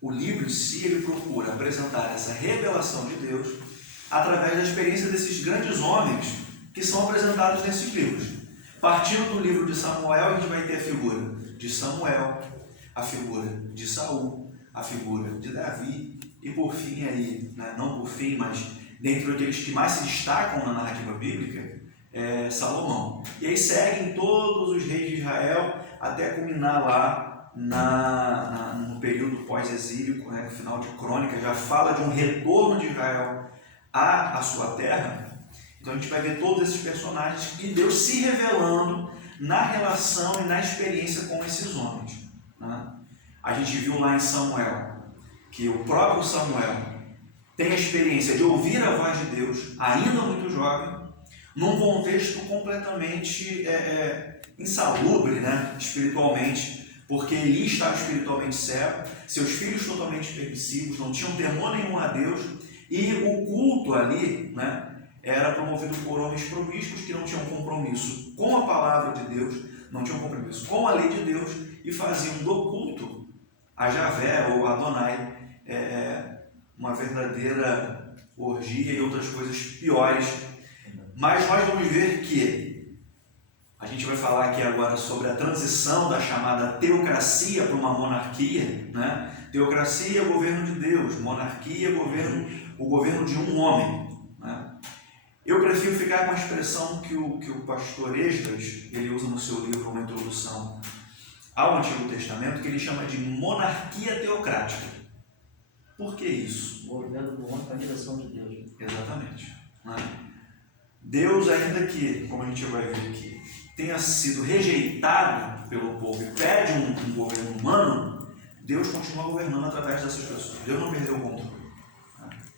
o livro em si, ele procura apresentar essa revelação de Deus através da experiência desses grandes homens que são apresentados nesses livros. Partindo do livro de Samuel, a gente vai ter a figura de Samuel, a figura de Saul, a figura de Davi e por fim aí, não por fim, mas dentre aqueles que mais se destacam na narrativa bíblica, é Salomão. E aí seguem todos os reis de Israel até culminar lá no período pós-exílico, no final de Crônicas, já fala de um retorno de Israel à sua terra. Então a gente vai ver todos esses personagens e Deus se revelando na relação e na experiência com esses homens. A gente viu lá em Samuel que o próprio Samuel tem a experiência de ouvir a voz de Deus, ainda muito jovem, num contexto completamente insalubre, espiritualmente, porque Eli estava espiritualmente cego, seus filhos totalmente permissivos, não tinham temor nenhum a Deus, e o culto ali, era promovido por homens promíscuos que não tinham compromisso com a palavra de Deus, não tinham compromisso com a lei de Deus e faziam do culto a Javé ou a Adonai uma verdadeira orgia e outras coisas piores. Mas nós vamos ver que a gente vai falar aqui agora sobre a transição da chamada teocracia para uma monarquia, Teocracia é o governo de Deus, monarquia é o governo de um homem. Eu prefiro ficar com a expressão que o pastor Esdras, ele usa no seu livro, uma introdução ao Antigo Testamento, que ele chama de monarquia teocrática. Por que isso? O governo do homem com a direção de Deus. Exatamente. Deus, ainda que, como a gente vai ver aqui, tenha sido rejeitado pelo povo e pede um governo humano, Deus continua governando através dessas pessoas. Deus não perdeu o controle.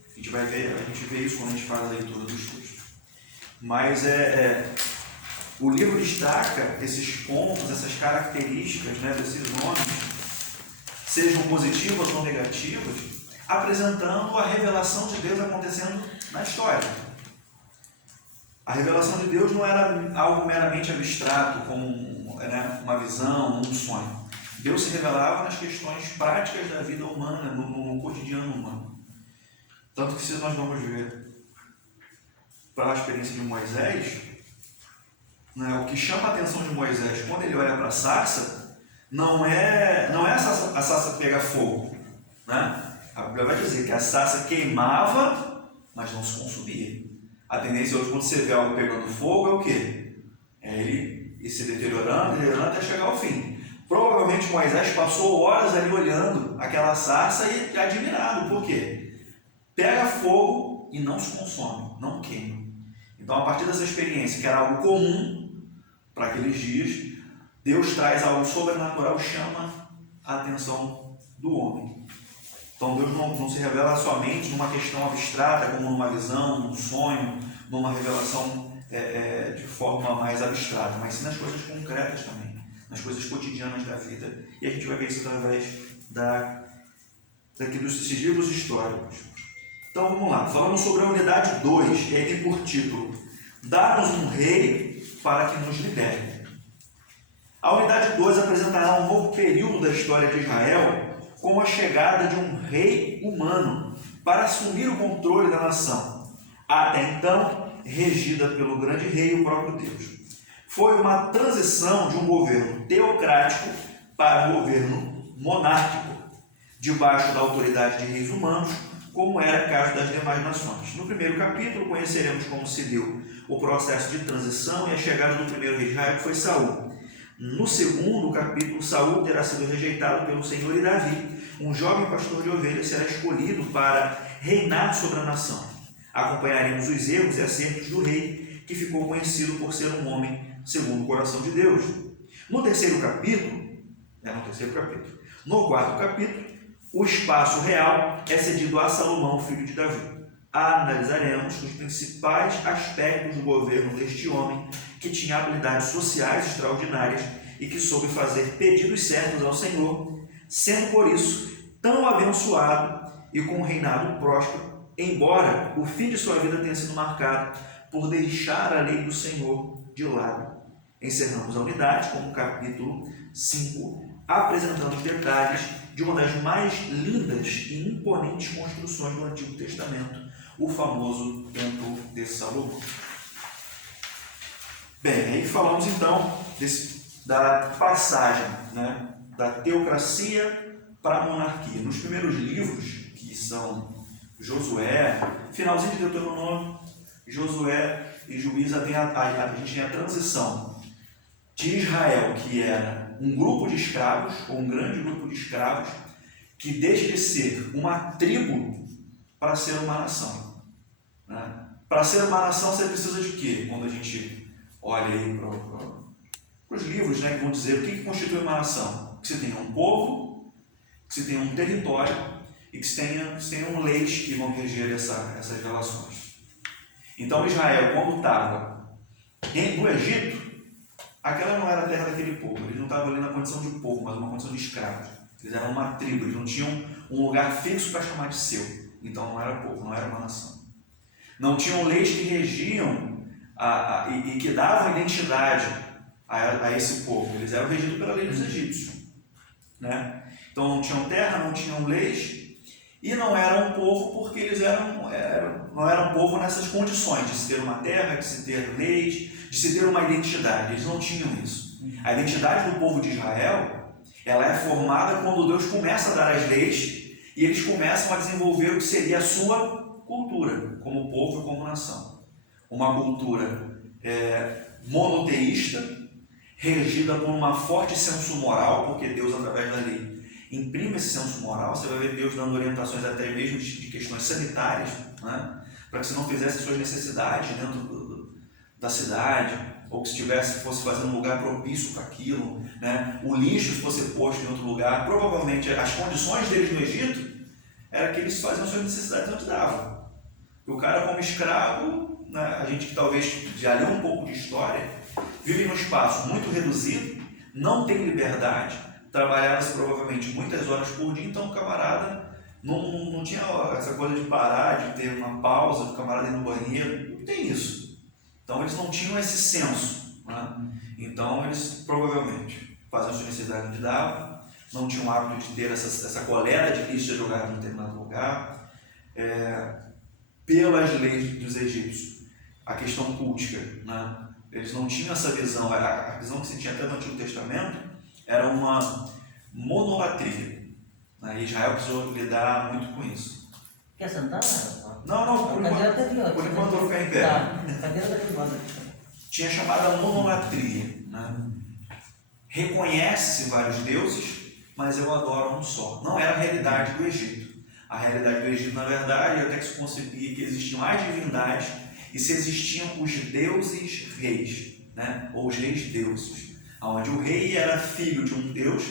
A gente vê isso quando a gente faz a leitura dos textos. Mas o livro destaca esses pontos, essas características desses homens, sejam positivas ou negativas, apresentando a revelação de Deus acontecendo na história. A revelação de Deus não era algo meramente abstrato, como uma visão, um sonho. Deus se revelava nas questões práticas da vida humana, no cotidiano humano. Tanto que se nós vamos ver para a experiência de Moisés, o que chama a atenção de Moisés quando ele olha para a sarça, não é a sarça pegar fogo. A Bíblia vai dizer que a sarça queimava, mas não se consumia. A tendência hoje, quando você vê algo pegando fogo, é o quê? É ele ir se deteriorando até chegar ao fim. Provavelmente Moisés passou horas ali olhando aquela sarça e admirado. Por quê? Pega fogo e não se consome, não queima. Então, a partir dessa experiência, que era algo comum para aqueles dias, Deus traz algo sobrenatural e chama a atenção do homem. Então, Deus não se revela somente numa questão abstrata, como numa visão, num sonho, numa revelação de forma mais abstrata, mas sim nas coisas concretas também, nas coisas cotidianas da vida. E a gente vai ver isso através desses livros históricos. Então, vamos lá. Falamos sobre a unidade 2, que tem por título: Dá-nos um rei para que nos libere. A unidade 2 apresentará um novo período da história de Israel com a chegada de um rei humano para assumir o controle da nação, até então regida pelo grande rei, o próprio Deus. Foi uma transição de um governo teocrático para um governo monárquico, debaixo da autoridade de reis humanos, como era caso das demais nações. No primeiro capítulo, conheceremos como se deu o processo de transição e a chegada do primeiro rei de Israel, que foi Saul. No segundo capítulo, Saul terá sido rejeitado pelo Senhor e Davi, um jovem pastor de ovelhas, será escolhido para reinar sobre a nação. Acompanharemos os erros e acertos do rei, que ficou conhecido por ser um homem segundo o coração de Deus. No quarto capítulo, o espaço real é cedido a Salomão, filho de Davi. Analisaremos os principais aspectos do governo deste homem, que tinha habilidades sociais extraordinárias e que soube fazer pedidos certos ao Senhor, sendo por isso tão abençoado e com um reinado próspero, embora o fim de sua vida tenha sido marcado por deixar a lei do Senhor de lado. Encerramos a unidade com o capítulo 5, apresentando os detalhes de uma das mais lindas e imponentes construções do Antigo Testamento, o famoso Templo de Salomão. Bem, aí falamos então da passagem, né, da teocracia para a monarquia. Nos primeiros livros, que são Josué, finalzinho de Deuteronômio, Josué e Juízes, a gente tem a transição de Israel, que era um grupo de escravos, ou um grande grupo de escravos, que deixa de ser uma tribo para ser uma nação. Né? Para ser uma nação, você precisa de quê? Quando a gente olha aí para os livros, né, que vão dizer o que constitui uma nação. Que você tenha um povo, que você tenha um território e que você tenha leis que vão reger essas relações. Então Israel, quando estava no Egito, aquela não era a terra daquele povo. Eles não estavam ali na condição de povo, mas uma condição de escravos. Eles eram uma tribo, eles não tinham um lugar fixo para chamar de seu. Então não era povo, não era uma nação. Não tinham leis que regiam e que davam identidade a esse povo. Eles eram regidos pela lei dos egípcios. Né? Então não tinham terra, não tinham leis, e não eram um povo porque eles não eram um povo nessas condições de se ter uma terra, de se ter leis, de se ter uma identidade. Eles não tinham isso. A identidade do povo de Israel, ela é formada quando Deus começa a dar as leis e eles começam a desenvolver o que seria a sua cultura, como povo e como nação. Uma cultura monoteísta, regida por uma forte senso moral, porque Deus, através da lei, imprime esse senso moral. Você vai ver Deus dando orientações até mesmo de questões sanitárias, né? Para que você não fizesse suas necessidades dentro da cidade, ou que se fosse fazer um lugar propício para aquilo, né? O lixo se fosse posto em outro lugar. Provavelmente as condições deles no Egito era que eles faziam suas necessidades onde dava. O cara, como escravo, né? A gente que talvez já leu um pouco de história, vive num espaço muito reduzido, não tem liberdade, trabalhava-se provavelmente muitas horas por dia, então o camarada não tinha essa coisa de parar, de ter uma pausa, o camarada ir no banheiro, não tem isso. Então eles não tinham esse senso, né? Então eles provavelmente faziam sua necessidade onde dava, não tinham o hábito de ter essa coleta de lixo jogada em um determinado lugar. Pelas leis dos egípcios, a questão cultica, né? Eles não tinham essa visão, a visão que se tinha até no Antigo Testamento era uma monolatria. Né? Israel precisou lidar muito com isso. Quer sentar? Não, por enquanto eu vou ficar em pé. Cadeira da privada. Tinha chamada monolatria. Né? Reconhece-se vários deuses, mas eu adoro um só. Não era a realidade do Egito. A realidade do Egito, na verdade, até que se concebia que existiam as divindades e se existiam os deuses reis, né? Ou os reis deuses, onde o rei era filho de um deus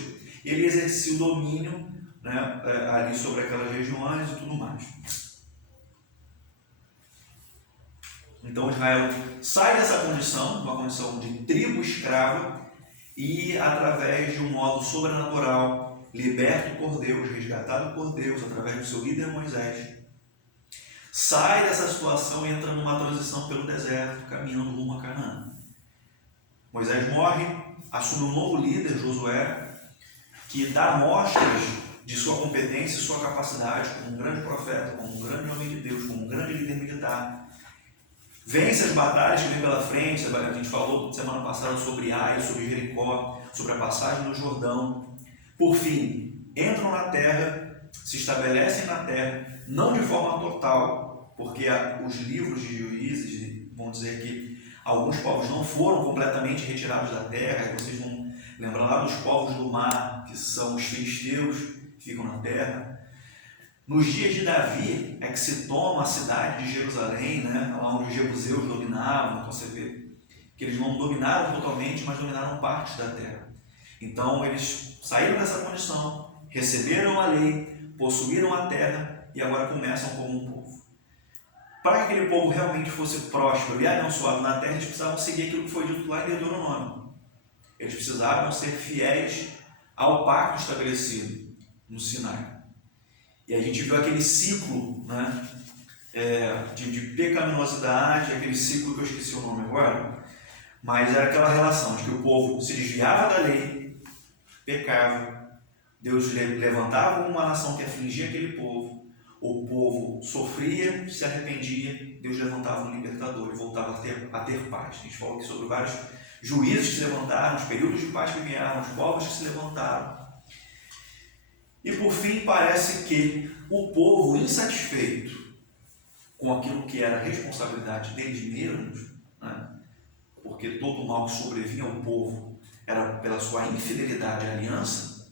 e ele exercia o domínio, né, ali sobre aquelas regiões e tudo mais. Então Israel sai dessa condição, uma condição de tribo escrava, e através de um modo sobrenatural, liberto por Deus, resgatado por Deus, através do seu líder Moisés, sai dessa situação e entra numa transição pelo deserto, caminhando rumo a Canaã. Moisés morre, assume um novo líder, Josué, que dá mostras de sua competência e sua capacidade como um grande profeta, como um grande homem de Deus, como um grande líder militar. Vence as batalhas que vem pela frente. A gente falou semana passada sobre Ai, sobre Jericó, sobre a passagem do Jordão. Por fim, entram na terra, se estabelecem na terra, não de forma total, porque os livros de Juízes vão dizer que alguns povos não foram completamente retirados da terra. Vocês vão lembrar lá dos povos do mar, que são os filisteus, que ficam na terra. Nos dias de Davi é que se toma a cidade de Jerusalém, né, lá onde os jebuseus dominavam. Então você vê que eles não dominaram totalmente, mas dominaram partes da terra. Então eles saíram dessa condição, receberam a lei, possuíram a terra e agora começam como um povo. Para que aquele povo realmente fosse próspero e abençoado na terra, eles precisavam seguir aquilo que foi dito lá em Deuteronômio. Eles precisavam ser fiéis ao pacto estabelecido no Sinai. E a gente viu aquele ciclo, né, de pecaminosidade, aquele ciclo que eu esqueci o nome agora, mas era aquela relação de que o povo se desviava da lei, pecava, Deus levantava uma nação que afligia aquele povo, o povo sofria, se arrependia, Deus levantava um libertador e voltava a ter paz. A gente falou aqui sobre vários juízos que se levantaram, os períodos de paz que vieram, os povos que se levantaram. E por fim, parece que o povo insatisfeito com aquilo que era a responsabilidade deles mesmos, né? Porque todo o mal que sobrevinha ao povo era pela sua infidelidade à aliança,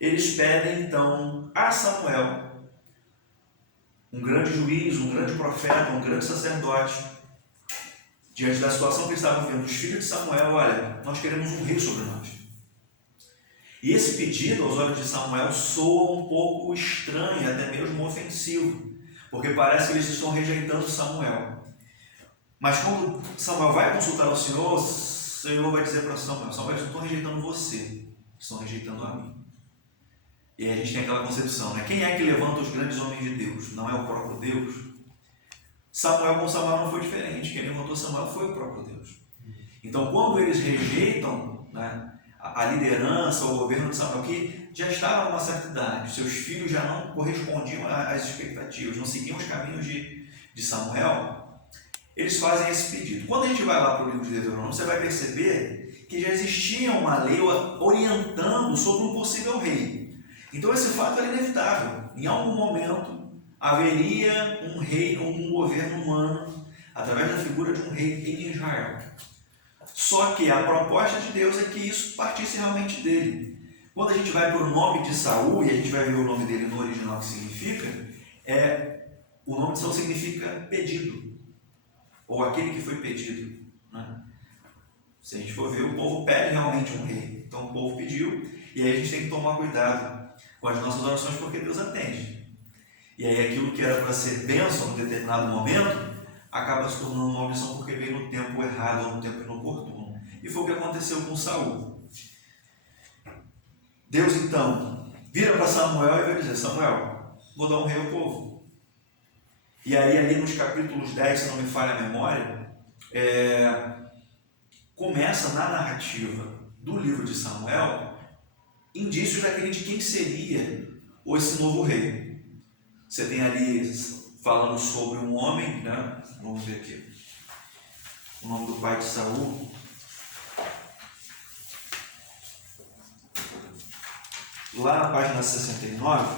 eles pedem então a Samuel, um grande juiz, um grande profeta, um grande sacerdote, diante da situação que eles estavam vendo, os filhos de Samuel: olha, nós queremos um rei sobre nós. E esse pedido, aos olhos de Samuel, soa um pouco estranho, até mesmo ofensivo, porque parece que eles estão rejeitando Samuel. Mas quando Samuel vai consultar o Senhor vai dizer para Samuel: eles não estão rejeitando você, estão rejeitando a mim. E aí a gente tem aquela concepção, né? Quem é que levanta os grandes homens de Deus? Não é o próprio Deus? Samuel com Samuel não foi diferente. Quem levantou Samuel foi o próprio Deus. Então, quando eles rejeitam, né, a liderança, o governo de Samuel, que já estava numa certa idade, seus filhos já não correspondiam às expectativas, não seguiam os caminhos de Samuel, eles fazem esse pedido. Quando a gente vai lá para o livro de Deuteronômio, você vai perceber que já existia uma lei orientando sobre um possível rei. Então esse fato era inevitável. Em algum momento haveria um rei ou um governo humano através da figura de um rei em Israel. Só que a proposta de Deus é que isso partisse realmente dele. Quando a gente vai para o nome de Saul, e a gente vai ver o nome dele no original que significa, o nome de Saul significa pedido, ou aquele que foi pedido, né? Se a gente for ver, o povo pede realmente um rei. Então o povo pediu, e aí a gente tem que tomar cuidado com as nossas orações, porque Deus atende. E aí aquilo que era para ser bênção em determinado momento acaba se tornando uma maldição porque veio no tempo errado ou no tempo inoportuno. E foi o que aconteceu com Saul. Deus então vira para Samuel e vai dizer: Samuel, vou dar um rei ao povo. E aí ali nos capítulos 10, se não me falha a memória, começa na narrativa do livro de Samuel indícios de quem seria esse novo rei. Você tem ali falando sobre um homem, né? Vamos ver aqui o nome do pai de Saul. Lá na página 69,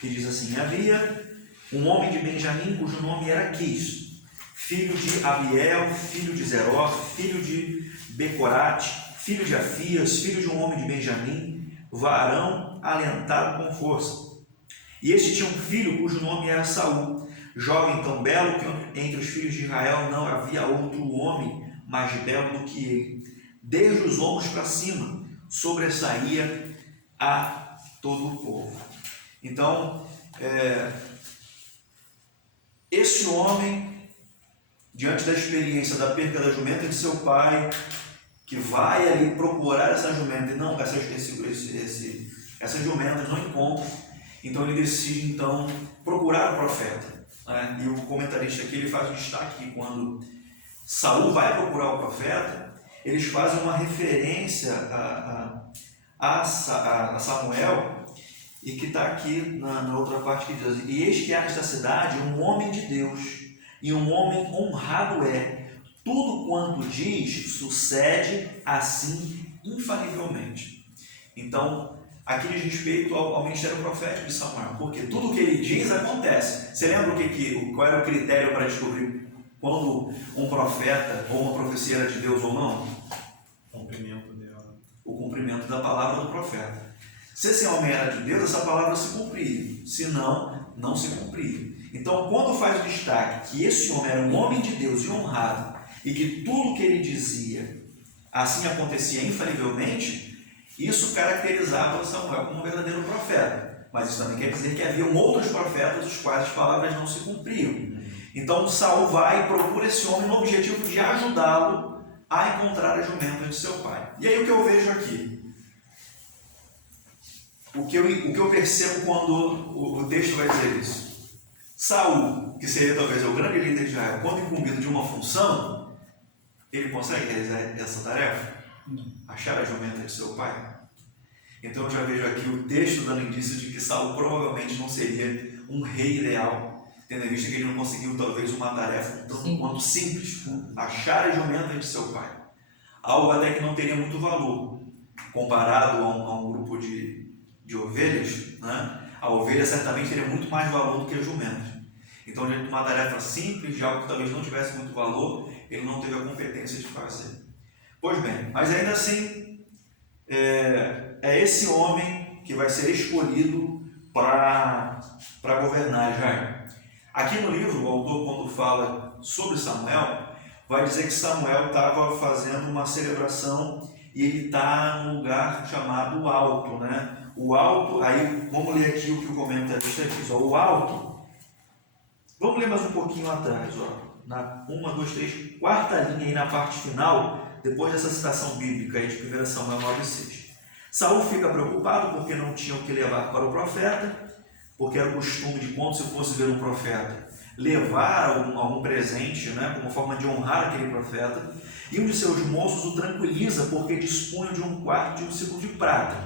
que diz assim: havia um homem de Benjamim cujo nome era Quis, filho de Abiel, filho de Zeró, filho de Becorate, filho de Afias, filho de um homem de Benjamim, varão alentado com força. E este tinha um filho cujo nome era Saul, jovem tão belo que entre os filhos de Israel não havia outro homem mais belo do que ele. Desde os ombros para cima, sobressaía a todo o povo. Então, esse homem, diante da experiência da perda da jumenta de seu pai, que vai ali procurar essa jumenta e não, essas jumentas não encontra, então ele decide então procurar o profeta, né? E o comentarista aqui ele faz um destaque que quando Saul vai procurar o profeta, eles fazem uma referência a Samuel, e que está aqui na outra parte que diz: e eis que há nesta cidade um homem de Deus, e um homem honrado é, tudo quanto diz sucede assim infalivelmente. Então, aqui diz respeito ao ministério profético de Samuel, porque tudo o que ele diz acontece. Você lembra qual era o critério para descobrir quando um profeta ou uma profecia era de Deus ou não? O cumprimento dela. O cumprimento da palavra do profeta. Se esse homem era de Deus, essa palavra se cumpria. Se não, não se cumpria. Então, quando faz o destaque que esse homem era um homem de Deus e honrado, e que tudo que ele dizia assim acontecia infalivelmente, isso caracterizava Samuel como um verdadeiro profeta. Mas isso também quer dizer que haviam outros profetas os quais as palavras não se cumpriam. Então Saul vai e procura esse homem no objetivo de ajudá-lo a encontrar a jumenta de seu pai. E aí o que eu vejo aqui? O que eu percebo quando o texto vai dizer isso? Saul, que seria talvez o grande líder de Israel, quando incumbido de uma função, ele consegue realizar essa tarefa? Achar a jumenta de seu pai? Então eu já vejo aqui o texto dando indício de que Saul provavelmente não seria um rei ideal, tendo em vista que ele não conseguiu talvez uma tarefa um tanto quanto simples, achar a jumenta de seu pai. Algo até que não teria muito valor, comparado a um grupo de ovelhas, né? A ovelha certamente teria muito mais valor do que a jumenta. Então, diante de uma tarefa simples, de algo que talvez não tivesse muito valor, ele não teve a competência de fazer. Pois bem, mas ainda assim, é esse homem que vai ser escolhido para governar Israel. Aqui no livro, o autor, quando fala sobre Samuel, vai dizer que Samuel estava fazendo uma celebração e ele está num lugar chamado Alto, né? O Alto, aí vamos ler aqui o que o comentarista diz. O Alto, vamos ler mais um pouquinho atrás, na 1, 2, 3, quarta linha aí na parte final, depois dessa citação bíblica aí de 1 Samuel 9,6. Saul fica preocupado porque não tinha o que levar para o profeta, porque era o costume de quando se fosse ver um profeta, levar algum presente, né, como forma de honrar aquele profeta, e um de seus moços o tranquiliza porque dispunha de um quarto de um ciclo de prata.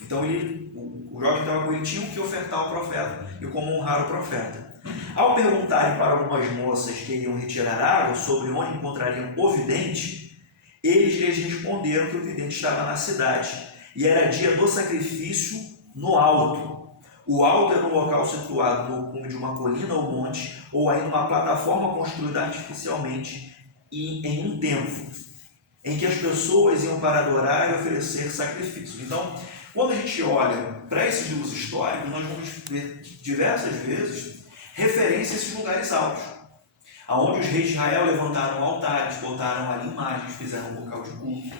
Então o jovem estava com ele, tinha que ofertar ao profeta e como honrar o profeta. Ao perguntarem para algumas moças que iriam retirar água sobre onde encontrariam o vidente, eles lhes responderam que o vidente estava na cidade e era dia do sacrifício no alto. O alto era um local situado no cume de uma colina ou monte, ou ainda uma plataforma construída artificialmente e em um templo, em que as pessoas iam para adorar e oferecer sacrifícios. Então, quando a gente olha para esses livros históricos, nós vamos ver diversas vezes referência a esses lugares altos, aonde os reis de Israel levantaram altares, botaram ali imagens, fizeram um local de culto.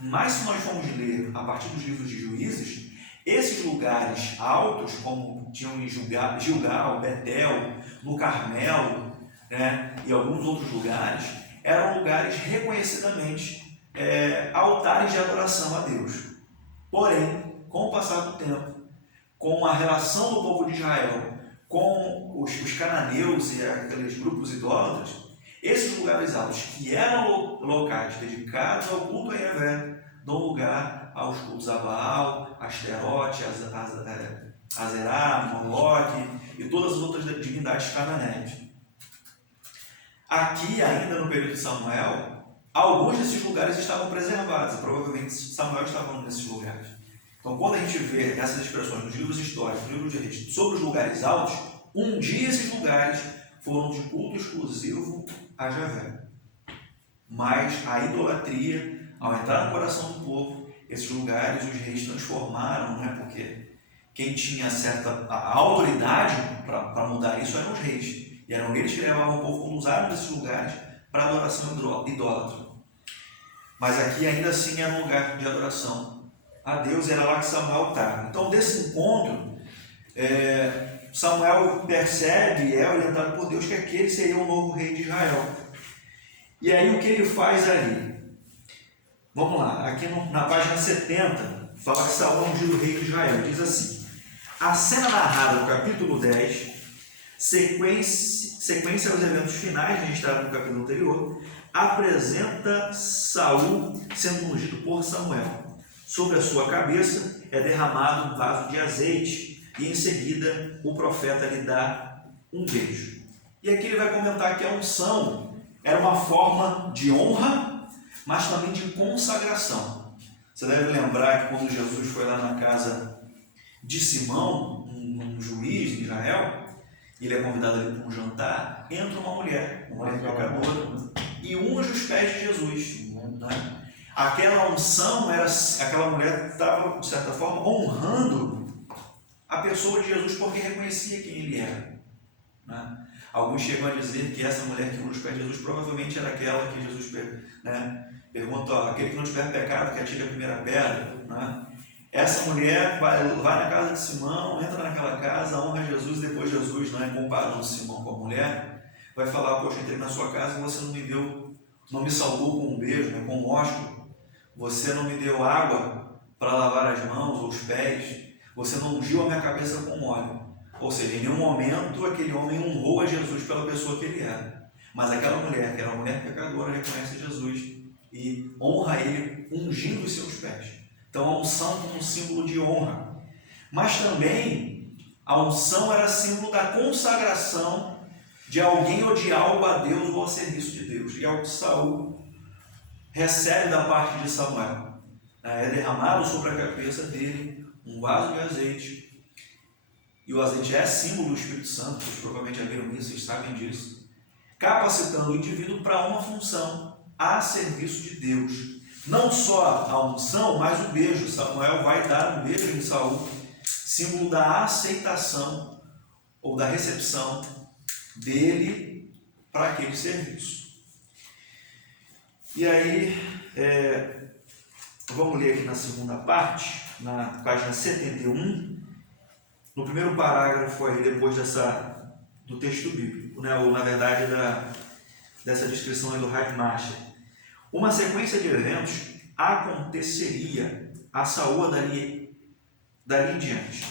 Mas se nós formos ler a partir dos livros de Juízes, esses lugares altos, como tinham em Gilgal, Betel, no Carmelo, né, e alguns outros lugares, eram lugares reconhecidamente altares de adoração a Deus. Porém, com o passar do tempo, com a relação do povo de Israel com os cananeus e aqueles grupos idólatras, esses lugares altos, que eram locais dedicados ao culto a Yahvé, dão lugar aos cultos a Baal, Asterote, Azerá, Moloque e todas as outras divindades cananéias. Aqui, ainda no período de Samuel, alguns desses lugares estavam preservados, e provavelmente Samuel estava nesses lugares. Então, quando a gente vê essas expressões nos livros históricos, nos livros de reis, sobre os lugares altos, um dia esses lugares foram de culto exclusivo a Yahvé. Mas a idolatria, ao entrar no coração do povo, esses lugares os reis transformaram, né? Porque quem tinha certa autoridade para mudar isso eram os reis. E eram eles que levavam o povo quando usaram esses lugares para adoração idólatra. Mas aqui ainda assim era um lugar de adoração a Deus, era lá que Samuel estava. Então, desse encontro, Samuel percebe e é orientado por Deus que aquele seria o novo rei de Israel. E aí o que ele faz ali? Vamos lá, aqui na página 70, fala que Saul é ungido rei de Israel. Diz assim: a cena narrada no capítulo 10, sequência aos eventos finais, a gente estava no capítulo anterior, apresenta Saul sendo ungido por Samuel. Sobre a sua cabeça é derramado um vaso de azeite e em seguida o profeta lhe dá um beijo. E aqui ele vai comentar que a unção era uma forma de honra, mas também de consagração. Você deve lembrar que quando Jesus foi lá na casa de Simão, um juiz de Israel, ele é convidado ali para um jantar, entra uma mulher pecadora, e unge os pés de Jesus. Né? Aquela unção, aquela mulher estava, de certa forma, honrando a pessoa de Jesus porque reconhecia quem ele era. Né? Alguns chegam a dizer que essa mulher que unge os pés de Jesus provavelmente era aquela que Jesus pergunta, aquele que não tiver pecado, que atire a primeira pedra. Né? Essa mulher vai na casa de Simão, entra naquela casa, honra Jesus, e depois Jesus, comparando Simão com a mulher, vai falar: poxa, entrei na sua casa e você não me salvou com um beijo, com um ósculo. Você não me deu água para lavar as mãos ou os pés. Você não ungiu a minha cabeça com óleo. Ou seja, em nenhum momento aquele homem honrou a Jesus pela pessoa que ele era. Mas aquela mulher, que era uma mulher pecadora, reconhece Jesus e honra ele ungindo os seus pés. Então a unção como um símbolo de honra. Mas também a unção era símbolo da consagração de alguém ou de algo a Deus ou ao serviço de Deus. E é o que Saul recebe da parte de Samuel. É derramado sobre a cabeça dele um vaso de azeite. E o azeite é símbolo do Espírito Santo, vocês provavelmente já viram isso, vocês sabem disso. Capacitando o indivíduo para uma função a serviço de Deus. Não só a unção, mas o beijo. Samuel vai dar um beijo em Saul, símbolo da aceitação ou da recepção dele para aquele serviço. E aí, vamos ler aqui na segunda parte, na página 71, no primeiro parágrafo aí, depois do texto bíblico, né? Ou na verdade dessa descrição aí do Rav Masha. Uma sequência de eventos aconteceria a Saul dali em diante.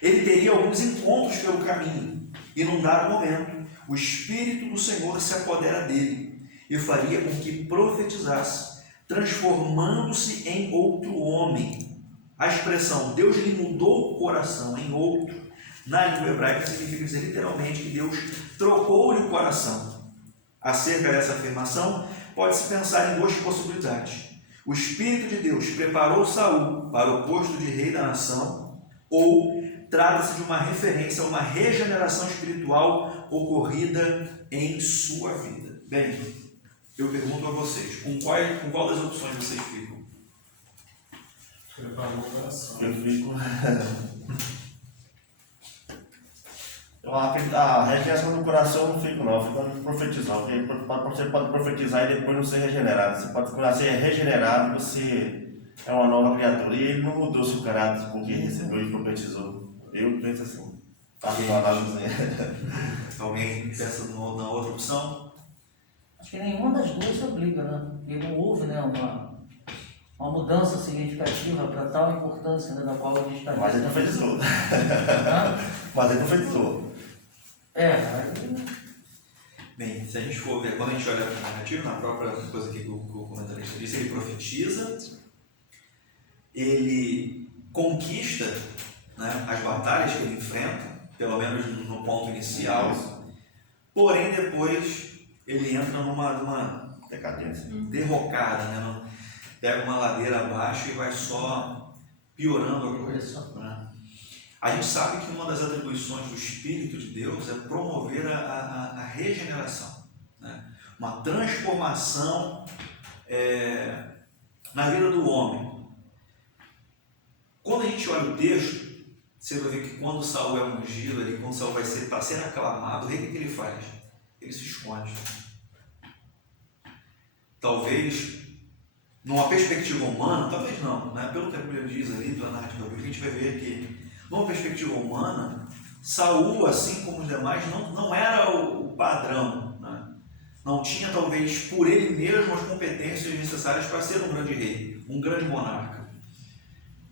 Ele teria alguns encontros pelo caminho, e num dado momento, o Espírito do Senhor se apodera dele e faria com que profetizasse, transformando-se em outro homem. A expressão Deus lhe mudou o coração em outro, na língua hebraica, significa dizer literalmente que Deus trocou-lhe o coração. Acerca dessa afirmação, pode-se pensar em duas possibilidades. O Espírito de Deus preparou Saul para o posto de rei da nação, ou trata-se de uma referência a uma regeneração espiritual ocorrida em sua vida. Bem, eu pergunto a vocês, com qual das opções vocês ficam? Preparou o coração. Eu fico. A regeneração do coração eu não fico, não. Eu fico para profetizar. Porque você pode profetizar e depois não ser regenerado. Você pode, quando ser regenerado, você é uma nova criatura. E ele não mudou seu caráter porque recebeu e profetizou. Eu penso assim. Faço uma análise. Alguém pensa na outra opção? Acho que nenhuma das duas se aplica, né? Porque não houve, né, uma mudança significativa para tal importância, né, da qual a gente está Mas ele profetizou. Mas ele profetizou. Bem, se a gente for ver, quando a gente olha para a narrativa, na própria coisa que o comentarista disse, ele profetiza, ele conquista, né, as batalhas que ele enfrenta, pelo menos no ponto inicial, porém depois ele entra numa Decadência. derrocada, né? Pega uma ladeira abaixo e vai só piorando a coisa. Né? A gente sabe que uma das atribuições do Espírito de Deus é promover a regeneração, né? Uma transformação na vida do homem. Quando a gente olha o texto, você vai ver que quando Saul é ungido, ali, quando Saul vai ser para ser aclamado, o rei, o que ele faz? Ele se esconde. Talvez, numa perspectiva humana, talvez não, né? Pelo que a Bíblia diz ali, pela narrativa da Bíblia, a gente vai ver que, numa perspectiva humana, Saul, assim como os demais, não era o padrão, né? Não tinha, talvez, por ele mesmo as competências necessárias para ser um grande rei, um grande monarca.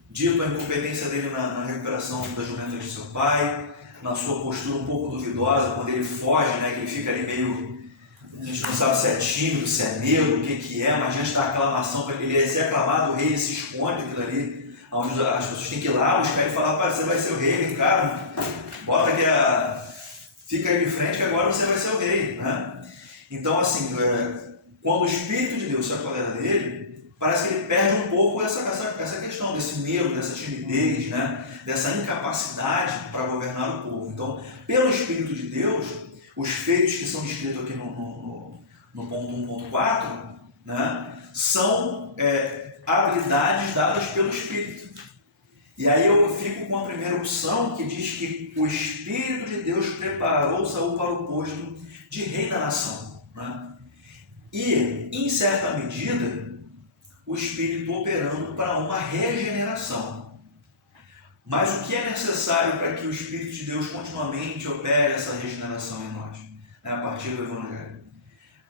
Dito a incompetência dele na recuperação da jumenta de seu pai, na sua postura um pouco duvidosa, quando ele foge, né? Que ele fica ali meio... A gente não sabe se é tímido, se é medo, o que é, mas diante da aclamação, para ele ser aclamado, o rei ele se esconde aquilo ali, onde as pessoas têm que ir lá buscar e falar, você vai ser o rei, cara, bota aqui fica aí de frente que agora você vai ser o rei, né? Então, assim, quando o Espírito de Deus se apodera dele, parece que ele perde um pouco essa questão desse medo, dessa timidez, né? Dessa incapacidade para governar o povo. Então, pelo Espírito de Deus, os feitos que são descritos aqui no ponto 1.4, né, são habilidades dadas pelo Espírito. E aí eu fico com a primeira opção, que diz que o Espírito de Deus preparou Saul para o posto de rei da nação. Né? E, em certa medida, o Espírito operando para uma regeneração. Mas o que é necessário para que o Espírito de Deus continuamente opere essa regeneração em nós, né, a partir do Evangelho?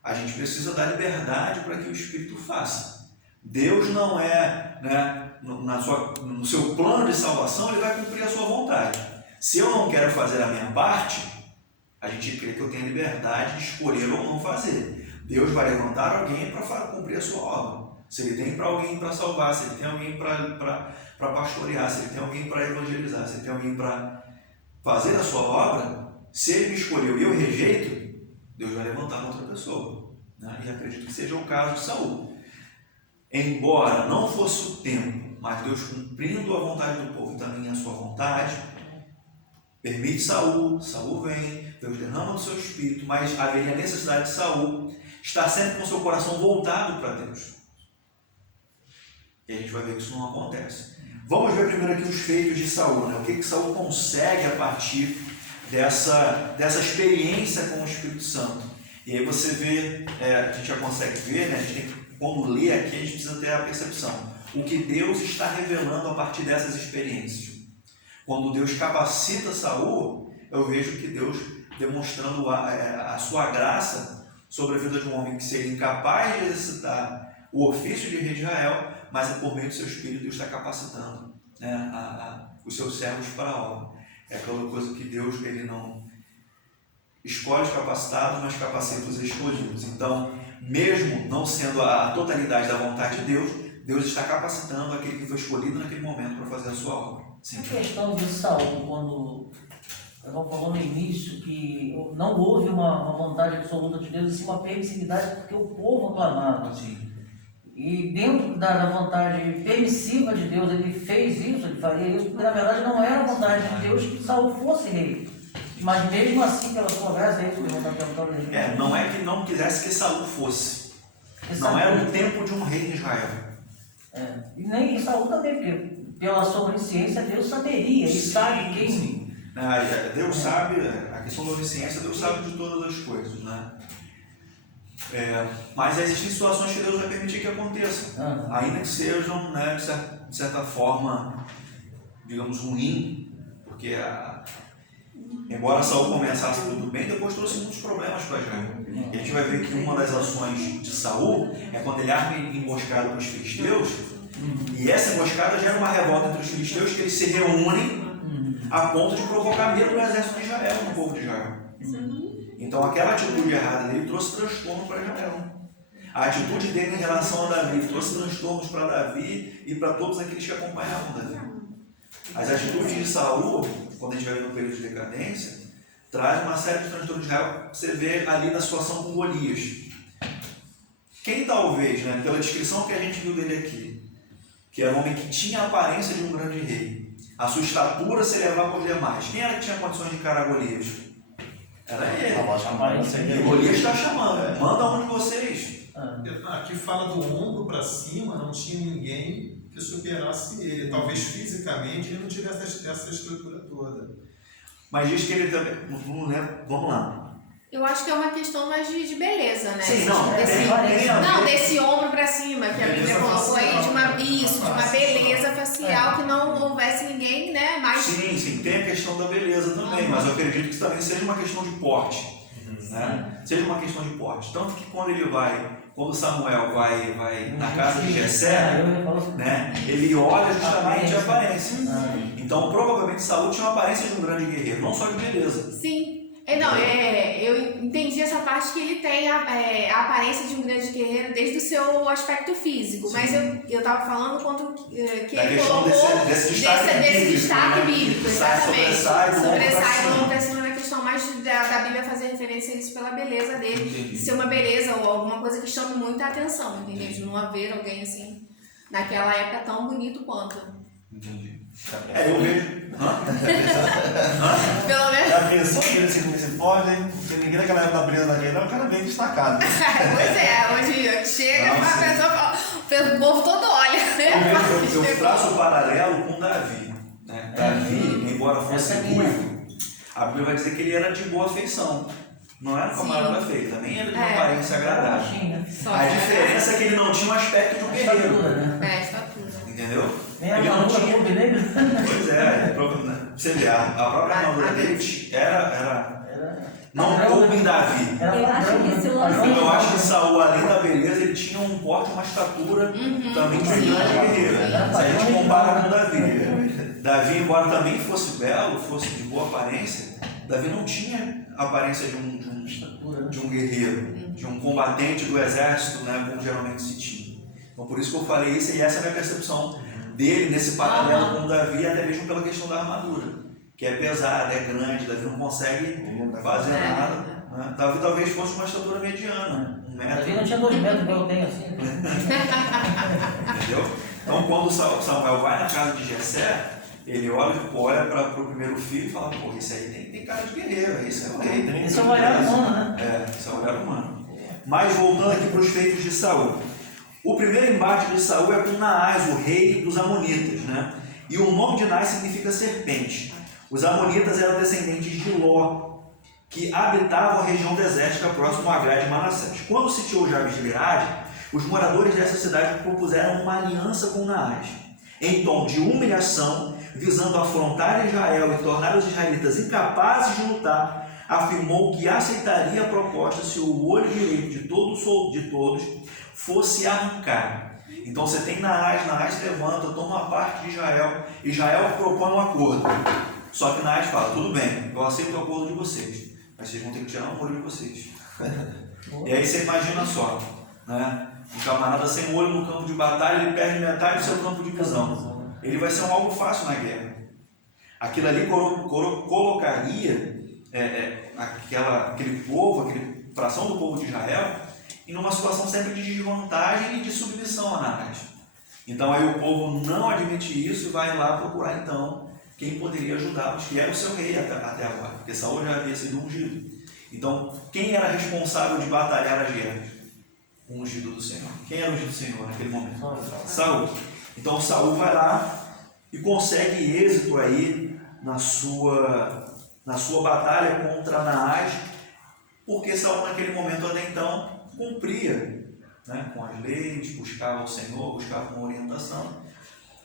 A gente precisa dar liberdade para que o Espírito faça. Deus não é, né, no seu plano de salvação, ele vai cumprir a sua vontade. Se eu não quero fazer a minha parte, a gente crê que eu tenho liberdade de escolher ou não fazer. Deus vai levantar alguém para cumprir a sua obra. Se ele tem para alguém para salvar, se ele tem alguém para pastorear, se ele tem alguém para evangelizar, se ele tem alguém para fazer a sua obra, se ele me escolheu e eu rejeito, Deus vai levantar outra pessoa. Né? E acredito que seja o caso de Saul. Embora não fosse o tempo, mas Deus cumprindo a vontade do povo e também a sua vontade, permite Saul vem, Deus derrama do seu espírito, mas haveria a necessidade de Saul estar sempre com o seu coração voltado para Deus. E a gente vai ver que isso não acontece. Vamos ver primeiro aqui os feitos de Saul, né? O que Saul consegue a partir dessa experiência com o Espírito Santo. E aí você vê, a gente já consegue ver, né? A gente tem que, quando lê aqui, a gente precisa ter a percepção. O que Deus está revelando a partir dessas experiências. Quando Deus capacita Saul, eu vejo que Deus demonstrando a sua graça sobre a vida de um homem que seria incapaz de exercitar o ofício de rei de Israel, mas por meio do seu Espírito Deus está capacitando, né, os seus servos para a obra. É aquela coisa que Deus, ele não escolhe os capacitados, mas capacita os escolhidos. Então, mesmo não sendo a totalidade da vontade de Deus, Deus está capacitando aquele que foi escolhido naquele momento para fazer a sua obra. Sim. A questão de Saul, quando eu falou no início que não houve uma vontade absoluta de Deus, e sim uma permissividade, porque o povo aclamava. Sim. E dentro da vontade permissiva de Deus, ele fez isso, ele faria isso, porque na verdade não era a vontade de Deus que Saul fosse rei. Mas mesmo assim, pela conversa, é isso que eu estou perguntando aí. Não é que não quisesse que Saul fosse. Não era o tempo de um rei em Israel. E nem Saul também, porque pela sua onisciência Deus saberia, ele sabe quem. Sim. Deus sabe, a questão da onisciência, Deus sabe de todas as coisas, né? Mas existem situações que Deus vai permitir que aconteçam, ainda que sejam, né, de certa forma, digamos, ruim, porque embora Saul começasse tudo bem, depois trouxe muitos problemas para Israel. E a gente vai ver que uma das ações de Saul é quando ele arma emboscada para os filisteus, e essa emboscada gera uma revolta entre os filisteus, que eles se reúnem a ponto de provocar medo no exército de Israel, no povo de Israel. Então aquela atitude errada dele trouxe transtorno para Israel. A atitude dele em relação a Davi trouxe transtornos para Davi e para todos aqueles que acompanhavam Davi. As atitudes de Saul, quando a gente vai ver no período de decadência, traz uma série de transtornos de Israel que você vê ali na situação com Golias. Quem talvez, né, pela descrição que a gente viu dele aqui, que era um homem que tinha a aparência de um grande rei, a sua estatura se elevava por demais, quem era que tinha condições de encarar Golias? Era ele. E Golias está chamando, manda um de vocês. Aqui fala do ombro para cima, não tinha ninguém que superasse ele. Talvez fisicamente ele não tivesse essa estrutura toda. Mas diz que ele também. Não lembro. Vamos lá. Eu acho que é uma questão mais de beleza, né? Sim, não. Desse ombro pra cima, que a Bíblia colocou aí, de uma beleza facial, que não houvesse ninguém, né? Mais... Sim, tem a questão da beleza também, mas eu acredito que isso também seja uma questão de porte. Né? Seja uma questão de porte. Tanto que quando Samuel vai na casa de Jessé, né, ele olha justamente a aparência. Então, provavelmente, Saul tinha uma aparência de um grande guerreiro, não só de beleza. Sim. Eu entendi essa parte que ele tem a aparência de um grande guerreiro desde o seu aspecto físico. Sim. Mas eu estava falando quanto que ele colocou desse destaque bíblico, exatamente. Sobressai do Novo Testamento, na questão mais da Bíblia fazer referência a isso pela beleza dele. Entendi. De ser uma beleza ou alguma coisa que chame muita atenção, entendeu? De não haver alguém assim, naquela época tão bonito quanto. Entendi. Eu vejo. Pelo menos. Já pensou que ele se pode, hein? Porque ninguém naquela época da briga daquele, o cara bem destacado. Pois é, hoje chega uma pessoa, o povo todo olha, né? Eu traço o paralelo com Davi. Né? Davi, embora fosse ruivo, a Bíblia vai dizer que ele era de boa feição. Não era um camarada feio, também era de uma aparência agradável. A diferença é que ele não tinha um aspecto de um guerreiro. Estatura. Entendeu? Ele não tinha. Pois é, você vê, a própria armadura dele não coube em Davi. Eu acho que Saul, além da beleza, ele tinha um porte, uma estatura também de um grande guerreiro. Se a gente compara com Davi, embora também fosse belo, fosse de boa aparência, Davi não tinha a aparência de um guerreiro, de um combatente do exército, né, como geralmente se tinha. Então por isso que eu falei isso, e essa é a minha percepção dele nesse paralelo com Davi, até mesmo pela questão da armadura, que é pesada, é grande, Davi não consegue fazer nada. Né? Davi talvez fosse uma estatura mediana, 1 metro. Davi não tinha 2 metros, igual eu tenho assim. Entendeu? Então quando Samuel vai na casa de Jessé, ele olha para o primeiro filho e fala, pô, esse aí tem cara de guerreiro, esse é o rei. Esse é o olhar humano, né? Esse é o olhar humano. Mas voltando aqui para os feitos de Saul. O primeiro embate de Saul é com Naás, o rei dos Amonitas, né? E o nome de Naás significa serpente. Os Amonitas eram descendentes de Ló, que habitavam a região desértica próximo a Gade e Manassés. Quando sitiou Jabes de Gileade, os moradores dessa cidade propuseram uma aliança com Naás, em tom de humilhação, visando afrontar Israel e tornar os israelitas incapazes de lutar, afirmou que aceitaria a proposta se o olho direito de todos fosse arrancado. Então você tem Naás levanta, toma parte de Israel propõe um acordo. Só que Naás fala, tudo bem, eu aceito o acordo de vocês, mas vocês vão ter que tirar um olho de vocês. E aí você imagina só, né? Um camarada sem olho no campo de batalha, ele perde metade do seu campo de visão. Ele vai ser um algo fácil na guerra. Aquilo ali colocaria aquele povo, aquela fração do povo de Israel, em uma situação sempre de desvantagem e de submissão a Naás. Então aí o povo não admite isso e vai lá procurar então quem poderia ajudá-los, que era o seu rei até agora, porque Saul já havia sido ungido. Então, quem era responsável de batalhar as guerras? O ungido do Senhor. Quem era o ungido do Senhor naquele momento? Saul. Então Saul vai lá e consegue êxito aí na sua batalha contra Naás, porque Saul naquele momento até então cumpria, né, com as leis, buscava o Senhor, buscava uma orientação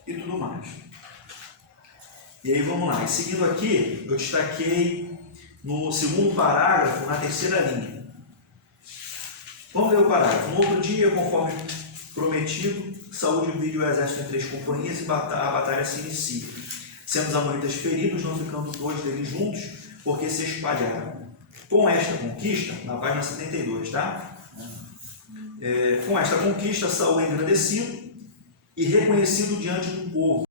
e tudo mais. E aí vamos lá, e seguindo aqui, eu destaquei no segundo parágrafo, na terceira linha. Vamos ler o parágrafo. No outro dia, conforme prometido, Saul divide o exército em 3 companhias e a batalha se inicia, sendo os amonitas feridos, não ficando 2 deles juntos, porque se espalharam. Com esta conquista, na página 72, tá? Com esta conquista, Saul é engrandecido e reconhecido diante do povo.